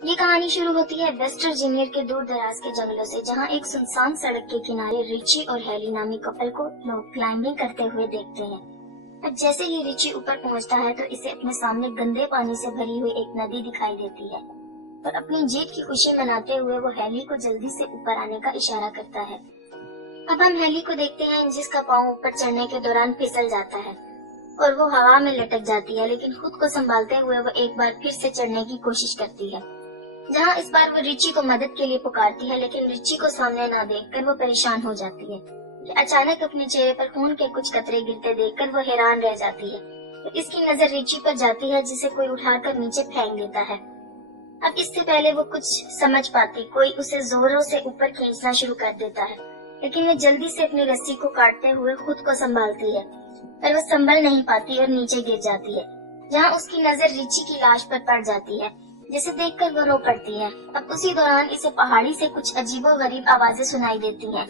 ये कहानी शुरू होती है वेस्ट वर्जीनिया के दूर दराज के जंगलों से, जहाँ एक सुनसान सड़क के किनारे रिची और हेली नामी कपल को लोग क्लाइंबिंग करते हुए देखते हैं। अब जैसे ही रिची ऊपर पहुंचता है तो इसे अपने सामने गंदे पानी से भरी हुई एक नदी दिखाई देती है और अपनी जीत की खुशी मनाते हुए वो हेली को जल्दी से ऊपर आने का इशारा करता है। अब हम हेली को देखते हैं जिसका पाँव ऊपर चढ़ने के दौरान फिसल जाता है और वो हवा में लटक जाती है, लेकिन खुद को संभालते हुए वो एक बार फिर से चढ़ने की कोशिश करती है, जहाँ इस बार वो रिची को मदद के लिए पुकारती है, लेकिन रिची को सामने ना देखकर वो परेशान हो जाती है कि अचानक अपने चेहरे पर खून के कुछ कतरे गिरते देखकर वो हैरान रह जाती है। तो इसकी नजर रिची पर जाती है जिसे कोई उठाकर नीचे फेंक देता है। अब इससे पहले वो कुछ समझ पाती, कोई उसे जोरों से ऊपर खींचना शुरू कर देता है, लेकिन वो जल्दी से अपनी रस्सी को काटते हुए खुद को संभालती है, पर वो संभल नहीं पाती और नीचे गिर जाती है, जहाँ उसकी नजर रिची की लाश पर पड़ जाती है, जिसे देखकर वो रो पड़ती है। अब उसी दौरान इसे पहाड़ी से कुछ अजीबोगरीब आवाजें सुनाई देती हैं,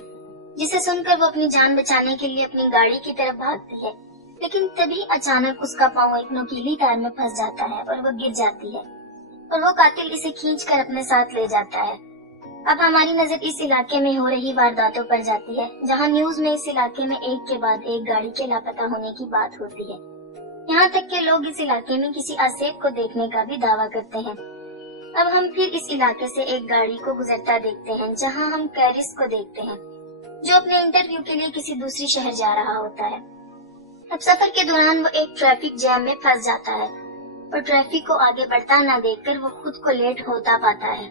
जिसे सुनकर वो अपनी जान बचाने के लिए अपनी गाड़ी की तरफ भागती है, लेकिन तभी अचानक उसका पाँव एक नुकीली तार में फंस जाता है और वो गिर जाती है और वो कातिल इसे खींचकर अपने साथ ले जाता है। अब हमारी नजर इस इलाके में हो रही वारदातों पर जाती है, जहाँ न्यूज में इस इलाके में एक के बाद एक गाड़ी के लापता होने की बात होती है। यहाँ तक के लोग इस इलाके में किसी आसेब को देखने का भी दावा करते हैं। अब हम फिर इस इलाके से एक गाड़ी को गुजरता देखते हैं, जहाँ हम कैरिस को देखते हैं, जो अपने इंटरव्यू के लिए किसी दूसरी शहर जा रहा होता है। अब सफर के दौरान वो एक ट्रैफिक जैम में फंस जाता है और ट्रैफिक को आगे बढ़ता न देखकर वो खुद को लेट होता पाता है।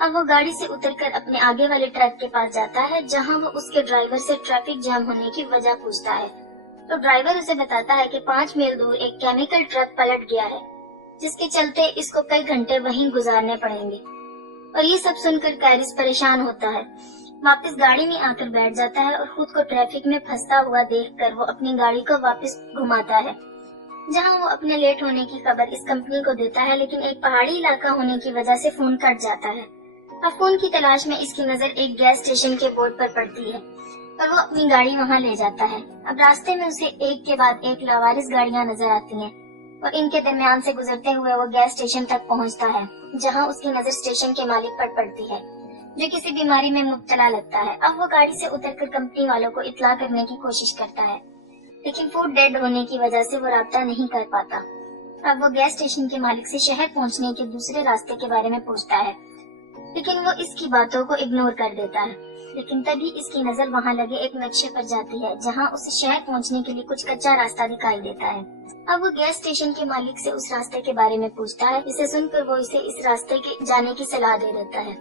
अब वो गाड़ी से उतरकर अपने आगे वाले ट्रक के पास जाता है, जहाँ वो उसके ड्राइवर से ट्रैफिक जैम होने की वजह पूछता है। तो ड्राइवर उसे बताता है कि 5 मील दूर एक केमिकल ट्रक पलट गया है, जिसके चलते इसको कई घंटे वहीं गुजारने पड़ेंगे। और ये सब सुनकर कैरिस परेशान होता है, वापस गाड़ी में आकर बैठ जाता है और खुद को ट्रैफिक में फंसता हुआ देखकर वो अपनी गाड़ी को वापस घुमाता है, जहां वो अपने लेट होने की खबर इस कंपनी को देता है, लेकिन एक पहाड़ी इलाका होने की वजह से फोन कट जाता है। अब फोन की तलाश में इसकी नजर एक गैस स्टेशन के बोर्ड पर पड़ती है और वो अपनी गाड़ी वहां ले जाता है। अब रास्ते में उसे एक के बाद एक लावारिस गाड़ियां नजर आती हैं और इनके दरमियान से गुजरते हुए वो गैस स्टेशन तक पहुंचता है, जहां उसकी नजर स्टेशन के मालिक पर पड़ती है, जो किसी बीमारी में मुब्तला लगता है। अब वो गाड़ी से उतरकर कंपनी वालों को इत्तला करने की कोशिश करता है, लेकिन फूड डेड होने की वजह से वो राब्ता नहीं कर पाता। अब वो गैस स्टेशन के मालिक से शहर पहुंचने के दूसरे रास्ते के बारे में पूछता है, लेकिन वो इसकी बातों को इग्नोर कर देता है। लेकिन तभी इसकी नजर वहां लगे एक नक्शे पर जाती है, जहां उसे शहर पहुंचने के लिए कुछ कच्चा रास्ता दिखाई देता है। अब वो गैस स्टेशन के मालिक से उस रास्ते के बारे में पूछता है, जिसे सुनकर वो इसे इस रास्ते के जाने की सलाह दे देता है।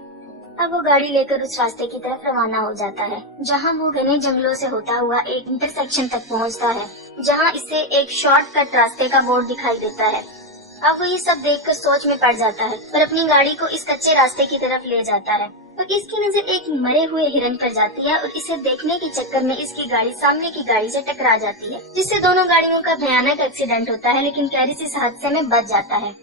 अब वो गाड़ी लेकर उस रास्ते की तरफ रवाना हो जाता है, जहां वो घने जंगलों से होता हुआ एक इंटरसेक्शन तक पहुंचता है, जहां इसे एक शॉर्टकट रास्ते का बोर्ड दिखाई देता है। अब वो ये सब देखकर सोच में पड़ जाता है और अपनी गाड़ी को इस कच्चे रास्ते की तरफ ले जाता है, और इसकी नजर एक मरे हुए हिरन पर जाती है और इसे देखने के चक्कर में इसकी गाड़ी सामने की गाड़ी से टकरा जाती है, जिससे दोनों गाड़ियों का भयानक एक्सीडेंट होता है, लेकिन कैरिस इस हादसे में बच जाता है।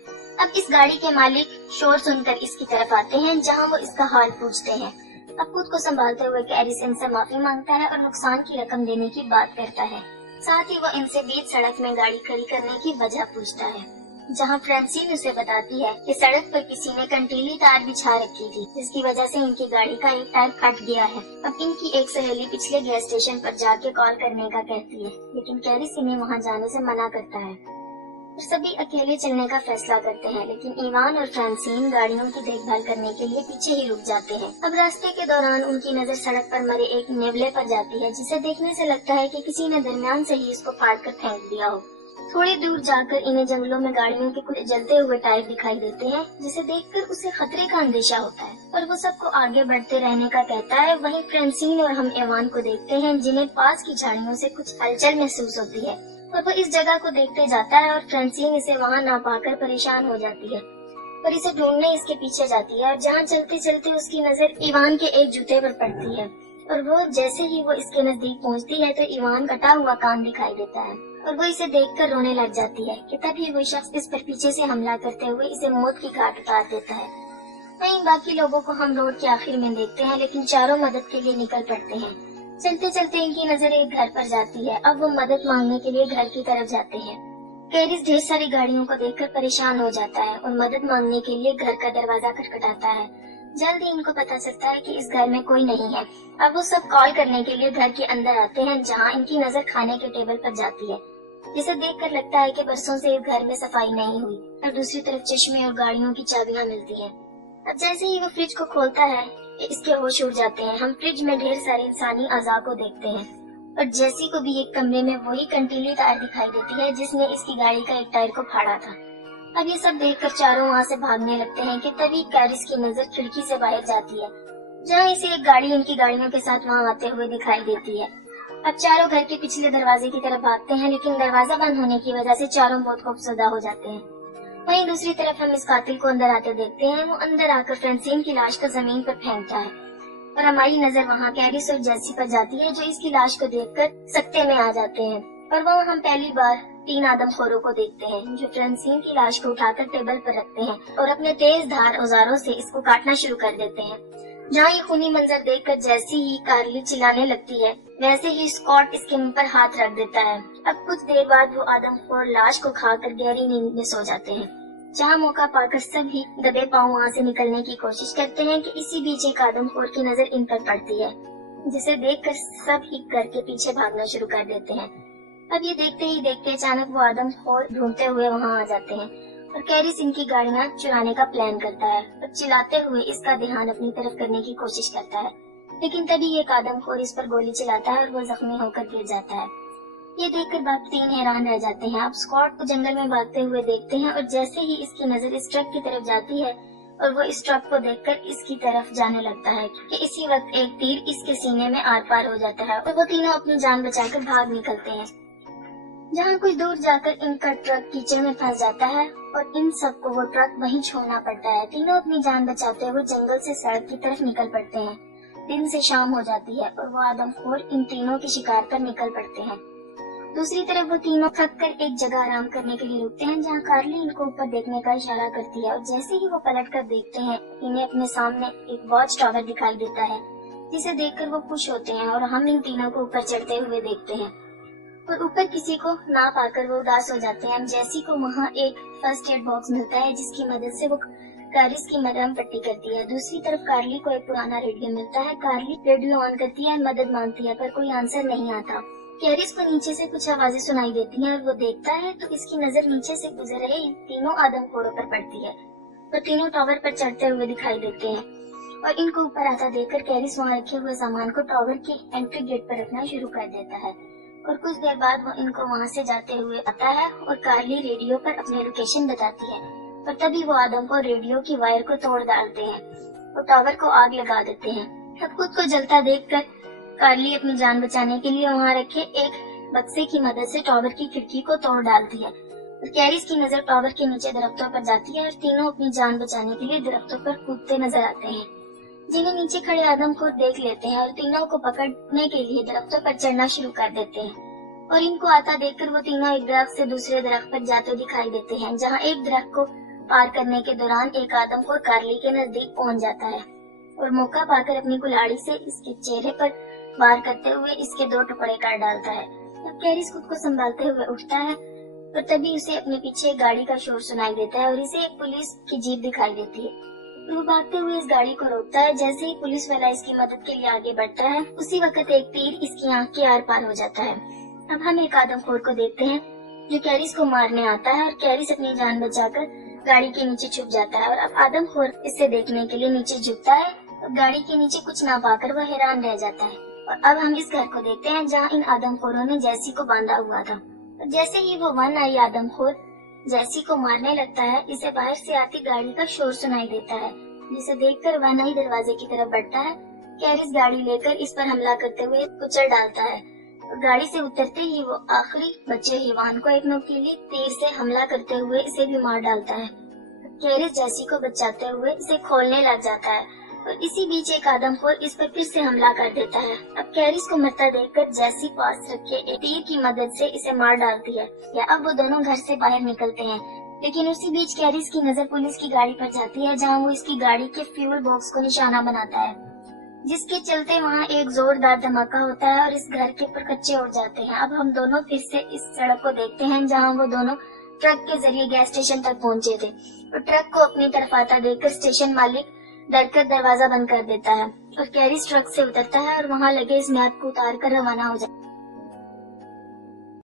अब इस गाड़ी के मालिक शोर सुनकर इसकी तरफ आते हैं, जहां वो इसका हाल पूछते हैं। अब खुद को संभालते हुए कैरिस इनसे माफी मांगता है और नुकसान की रकम देने की बात करता है। साथ ही वो इनसे बीच सड़क में गाड़ी खड़ी करने की वजह पूछता है, जहां फ्रांसीन उसे बताती है कि सड़क पर किसी ने कंटीली तार बिछा रखी थी, जिसकी वजह से इनकी गाड़ी का एक टायर फट गया है। अब इनकी एक सहेली पिछले गैस स्टेशन पर जाके कॉल करने का कहती है, लेकिन कैरिस इन्हें वहां जाने से मना करता है और सभी अकेले चलने का फैसला करते हैं, लेकिन इवान और फ्रांसीन गाड़ियों की देखभाल करने के लिए पीछे ही रुक जाते हैं। अब रास्ते के दौरान उनकी नजर सड़क पर मरे एक नेवले पर जाती है, जिसे देखने से लगता है कि किसी ने दरमियान से ही इसको फाड़ कर फेंक दिया हो। थोड़ी दूर जाकर इन्हें जंगलों में गाड़ियों के कुछ जलते हुए टायर दिखाई देते हैं, जिसे देखकर उसे खतरे का अंदेशा होता है और वो सबको आगे बढ़ते रहने का कहता है। वहीं फ्रांसीन और हम एवान को देखते हैं, जिन्हें पास की झाड़ियों से कुछ हलचल महसूस होती है और वो इस जगह को देखते जाता है और फ्रांसीन इसे वहाँ ना पाकर परेशान हो जाती है और इसे ढूंढने इसके पीछे जाती है, और जहाँ चलते चलते उसकी नजर इवान के एक जूते पर पड़ती है और वो जैसे ही वो इसके नजदीक पहुँचती है तो इवान कटा हुआ कान दिखाई देता है और वो इसे देखकर रोने लग जाती है कि तभी वो शख्स इस पर पीछे से हमला करते हुए इसे मौत की घाट उतार देता है। वहीं बाकी लोगों को हम रोड के आखिर में देखते हैं, लेकिन चारों मदद के लिए निकल पड़ते हैं। चलते चलते इनकी नजर एक घर पर जाती है। अब वो मदद मांगने के लिए घर की तरफ जाते हैं, कैरिस ढेर सारी गाड़ियों को देखकर परेशान हो जाता है और मदद मांगने के लिए घर का दरवाजा खटखटाता है। जल्द ही इनको पता चलता है कि इस घर में कोई नहीं है। अब वो सब कॉल करने के लिए घर के अंदर आते हैं, जहाँ इनकी नजर खाने के टेबल पर जाती है, जिसे देखकर लगता है कि बरसों से इस घर में सफाई नहीं हुई। और दूसरी तरफ चश्मे और गाड़ियों की चाबियां मिलती है। अब जैसे ही वो फ्रिज को खोलता है, इसके होश उड़ जाते हैं। हम फ्रिज में ढेर सारे इंसानी अज़ा को देखते हैं और जैसी को भी एक कमरे में वही कंटीली तार दिखाई देती है जिसने इसकी गाड़ी का एक टायर को फाड़ा था। अब ये सब देखकर चारों वहाँ से भागने लगते हैं कि तभी कैरिस की नजर खिड़की से बाहर जाती है, जहाँ इसे एक गाड़ी इनकी गाड़ियों के साथ वहाँ आते हुए दिखाई देती है। अब चारों घर के पिछले दरवाजे की तरफ भागते हैं, लेकिन दरवाजा बंद होने की वजह से चारों बहुत खौफजदा हो जाते हैं। वहीं दूसरी तरफ हम इस कातिल को अंदर आते देखते हैं। वो अंदर आकर फ्रांसिन की लाश को जमीन पर फेंकता है और हमारी नजर वहाँ कैरिस और जेसी पर जाती है, जो इसकी लाश को देखकर सकते में आ जाते हैं। और वहाँ हम पहली बार 3 आदमखोरों को देखते हैं, जो फ्रांसिन की लाश को उठाकर टेबल पर रखते हैं और अपने तेज धार औजारों से इसको काटना शुरू कर देते हैं। जहाँ ये खूनी मंजर देखकर जैसी ही कार्ली चिल्लाने लगती है, वैसे ही स्कॉट इसके मुंह पर हाथ रख देता है। अब कुछ देर बाद वो आदमखोर लाश को खाकर गहरी नींद में सो जाते हैं, जहाँ मौका पाकर सभी दबे पांव वहाँ से निकलने की कोशिश करते हैं कि इसी बीच एक आदमखोर की नजर इन पर पड़ती है, जिसे देखकर सब ही घर के पीछे भागना शुरू कर देते हैं। अब ये देखते ही देखते अचानक वो आदमखोर ढूंढते हुए वहाँ आ जाते हैं और कैरिस इनकी गाड़ियाँ चुराने का प्लान करता है और चिल्लाते हुए इसका ध्यान अपनी तरफ करने की कोशिश करता है, लेकिन तभी एक आदमखोर इस पर गोली चलाता है और वो जख्मी होकर गिर जाता है। ये देखकर बाकी 3 हैरान रह जाते हैं। अब स्कॉट को जंगल में भागते हुए देखते हैं और जैसे ही इसकी नजर इस ट्रक की तरफ जाती है और वो इस ट्रक को देखकर इसकी तरफ जाने लगता है कि इसी वक्त एक तीर इसके सीने में आर पार हो जाता है और वो तीनों अपनी जान बचाकर भाग निकलते हैं। जहाँ कुछ दूर जाकर इनका ट्रक कीचड़ में फंस जाता है और इन सबको वो ट्रक वहीं छोड़ना पड़ता है। तीनों अपनी जान बचाते हुए जंगल से सड़क की तरफ निकल पड़ते हैं। दिन से शाम हो जाती है और वो आदमखोर इन तीनों के शिकार पर निकल पड़ते हैं। दूसरी तरफ वो तीनों थक कर एक जगह आराम करने के लिए रुकते हैं, जहाँ कार्ली इनको ऊपर देखने का इशारा करती है और जैसे ही वो पलट कर देखते हैं, इन्हें अपने सामने एक वॉच टावर दिखाई देता है, जिसे देखकर वो खुश होते हैं और हम इन तीनों को ऊपर चढ़ते हुए देखते हैं। और ऊपर किसी को ना पाकर वो उदास हो जाते हैं। जैसी को वहाँ एक फर्स्ट एड बॉक्स मिलता है, जिसकी मदद से वो कैरिस की मरहम पट्टी करती है। दूसरी तरफ कार्ली को एक पुराना रेडियो मिलता है। कार्ली रेडियो ऑन करती है, मदद मांगती है, पर कोई आंसर नहीं आता। कैरिस को नीचे से कुछ आवाजें सुनाई देती हैं और वो देखता है तो इसकी नजर नीचे से गुजर रहे इन तीनों आदमखोरों पर पड़ती है। वो तीनों टावर पर चढ़ते हुए दिखाई देते हैं और इनको ऊपर आता देखकर कैरिस वहाँ रखे हुए सामान को टावर के एंट्री गेट पर रखना शुरू कर देता है और कुछ देर बाद वो इनको वहाँ से जाते हुए आता है और कार्ली रेडियो पर अपनी लोकेशन बताती है। और तभी वो आदम को रेडियो की वायर को तोड़ डालते हैं और टावर को आग लगा देते हैं। अब खुद को जलता देखकर कार्ली अपनी जान बचाने के लिए वहाँ रखे एक बक्से की मदद से टावर की खिड़की को तोड़ डालती है और कैरिस की नजर टावर के नीचे दरख्तों पर जाती है और तीनों अपनी जान बचाने के लिए दरख्तों पर कूदते नजर आते हैं, जिन्हें नीचे खड़े आदम को देख लेते हैं और तीनों को पकड़ने के लिए दरख्तों पर चढ़ना शुरू कर देते हैं। और इनको आता देखकर वो तीनों एक दरख्त से दूसरे दरख्त पर जाते दिखाई देते हैं, जहाँ एक दरख्त को पार करने के दौरान एक आदम को कार्ली के नजदीक पहुँच जाता है और मौका पाकर अपनी कुल्हाड़ी से इसके चेहरे पर वार करते हुए इसके 2 टुकड़े कर डालता है। अब कैरिस खुद को संभालते हुए उठता है और तभी उसे अपने पीछे एक गाड़ी का शोर सुनाई देता है और इसे एक पुलिस की जीप दिखाई देती है। वो भागते हुए इस गाड़ी को रोकता है। जैसे ही पुलिस वाला इसकी मदद के लिए आगे बढ़ता है, उसी वक्त एक तीर इसकी आंख के आर पार हो जाता है। अब हम एक आदमखोर को देखते हैं जो कैरिस को मारने आता है और कैरिस अपनी जान बचाकर गाड़ी के नीचे छुप जाता है और अब आदमखोर इसे देखने के लिए नीचे झुकता है। गाड़ी के नीचे कुछ ना पाकर वह हैरान रह जाता है। और अब हम इस घर को देखते हैं जहाँ इन आदमखोरों ने जैसी को बांधा हुआ था। जैसे ही वो वन आई आदमखोर जैसी को मारने लगता है, इसे बाहर से आती गाड़ी का शोर सुनाई देता है, जिसे देखकर वन आई दरवाजे की तरफ बढ़ता है। कैरिस गाड़ी लेकर इस पर हमला करते हुए कुचल डालता है और गाड़ी से उतरते ही वो आखिरी बचे हिवान को एक नुकीली तीर से हमला करते हुए इसे भी मार डालता है। कैरिस जैसी को बचाते हुए इसे खोलने लग जाता है और इसी बीच एक आदमखोर इस पर फिर से हमला कर देता है। अब कैरिस को मरता देखकर जैसी पास रखे एक तीर की मदद से इसे मार डालती है। या अब वो दोनों घर से बाहर निकलते हैं, लेकिन उसी बीच कैरिस की नजर पुलिस की गाड़ी पर जाती है, जहां वो इसकी गाड़ी के फ्यूल बॉक्स को निशाना बनाता है, जिसके चलते वहाँ एक जोरदार धमाका होता है और इस घर के ऊपर कच्चे उड़ जाते हैं। अब हम दोनों फिर से इस सड़क को देखते हैं जहाँ वो दोनों ट्रक के जरिए गैस स्टेशन तक पहुंचे थे और ट्रक को अपनी तरफ आता देखकर स्टेशन मालिक डरकर दरवाजा बंद कर देता है और कैरिस ट्रक से उतरता है और वहां लगे इस मैप को उतार कर रवाना हो जाता है।